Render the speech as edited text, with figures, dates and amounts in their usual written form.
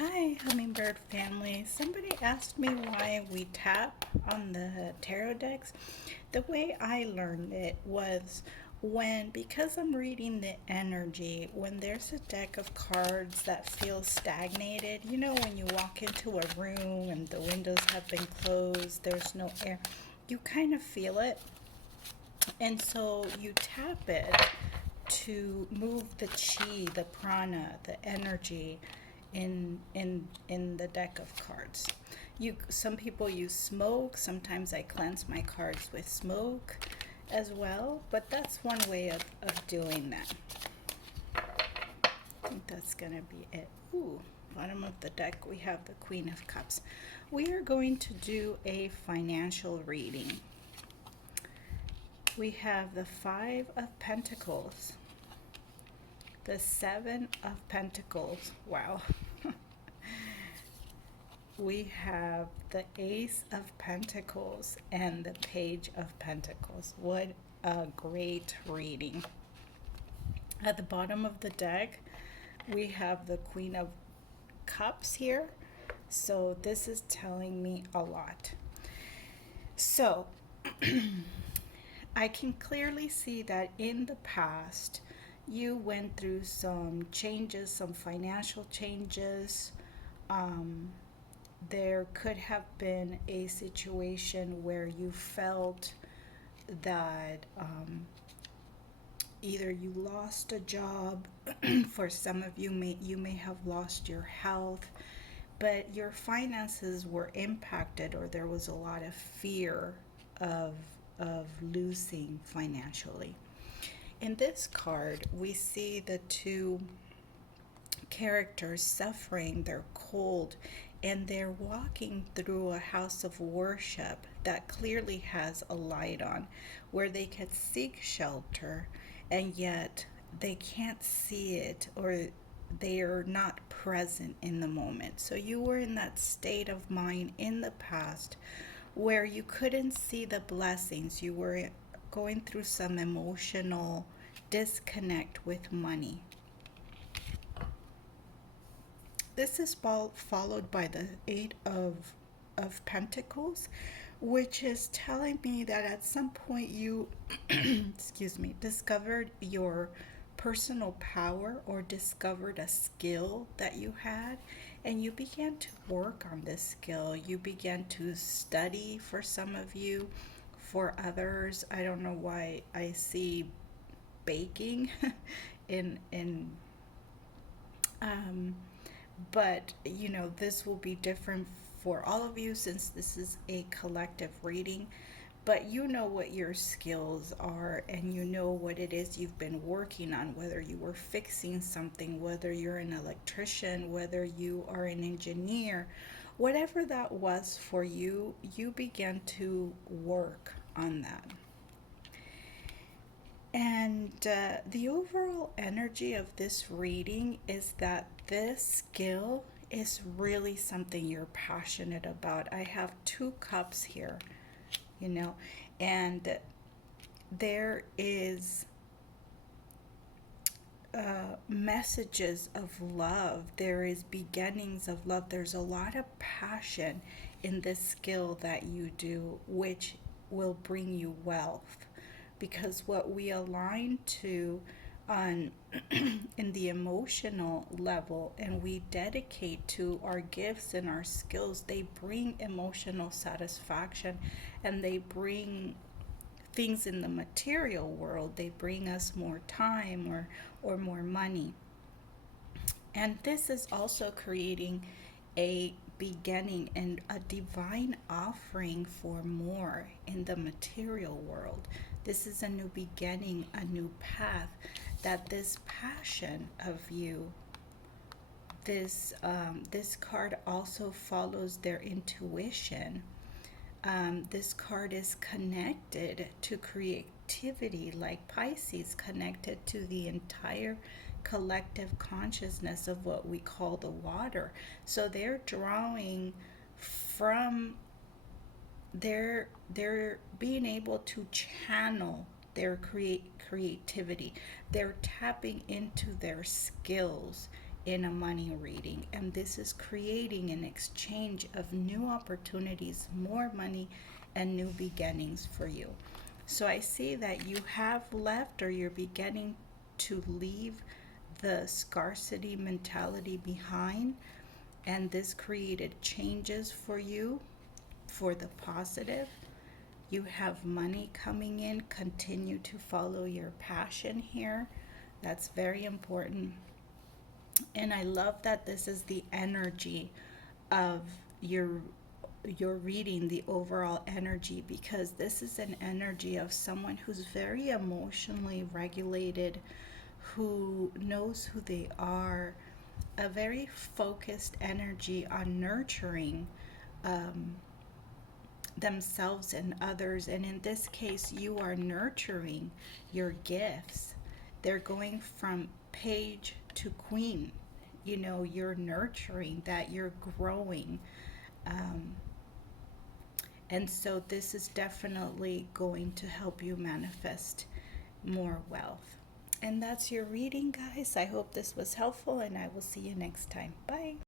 Hi, Hummingbird family. Somebody asked me why we tap on the tarot decks. The way I learned it was because I'm reading the energy, when there's a deck of cards that feel stagnated, when you walk into a room and the windows have been closed, there's no air, you kind of feel it. And so you tap it to move the chi, the prana, the energy in the deck of cards. Some people use smoke. Sometimes I cleanse my cards with smoke as well, but that's one way of doing that. I think that's gonna be it. Ooh, bottom of the deck we have the Queen of Cups. We are going to do a financial reading. We have the Five of Pentacles, the Seven of Pentacles. Wow. We have the Ace of Pentacles and the Page of Pentacles. What a great reading. At the bottom of the deck, we have the Queen of Cups here. So this is telling me a lot. So I can clearly see that in the past, you went through some changes, some financial changes. Um, there could have been a situation where you felt that either you lost a job, for some of you, you may have lost your health, but your finances were impacted, or there was a lot of fear of of losing financially. In this card, we see the two characters suffering, they're cold, and they're walking through a house of worship that clearly has a light on, where they could seek shelter, and yet they can't see it, or they are not present in the moment. So you were in that state of mind in the past where you couldn't see the blessings. You were going through some emotional disconnect with money. This is followed by the Eight of Pentacles, which is telling me that at some point you, excuse me, discovered your personal power, or discovered a skill that you had, and you began to work on this skill. You began to study, for some of you. For others, I don't know why I see baking in um, but this will be different for all of you, since this is a collective reading. But you know what your skills are, and you know what it is you've been working on, whether you were fixing something, whether you're an electrician, whether you are an engineer. Whatever that was for you, you began to work on that. And the overall energy of this reading is that this skill is really something you're passionate about. I have two cups here, you know, and there is messages of love. There is beginnings of love. There's a lot of passion in this skill that you do, which will bring you wealth. Because what we align to on in the emotional level, and we dedicate to our gifts and our skills, they bring emotional satisfaction, and they bring things in the material world. They bring us more time, or more money. And this is also creating a beginning and a divine offering for more in the material world. This is a new beginning, a new path, that this passion of you, this card also follows their intuition. This card is connected to creativity, like Pisces, connected to the entire collective consciousness of what we call the water. So they're drawing from they're being able to channel their creativity. They're tapping into their skills in a money reading, and this is creating an exchange of new opportunities, more money, and new beginnings for you. So I see that you have left, or you're beginning to leave the scarcity mentality behind, and this created changes for you for the positive. You have money coming in. Continue to follow your passion here. That's very important. And I love that this is the energy of your your reading, the overall energy, because this is an energy of someone who's very emotionally regulated, who knows who they are, a very focused energy on nurturing um, themselves and others. And in this case, you are nurturing your gifts. They're going from page to queen. You know, you're nurturing that, you're growing. Um, and so, this is definitely going to help you manifest more wealth. And that's your reading, guys. I hope this was helpful, and I will see you next time. Bye.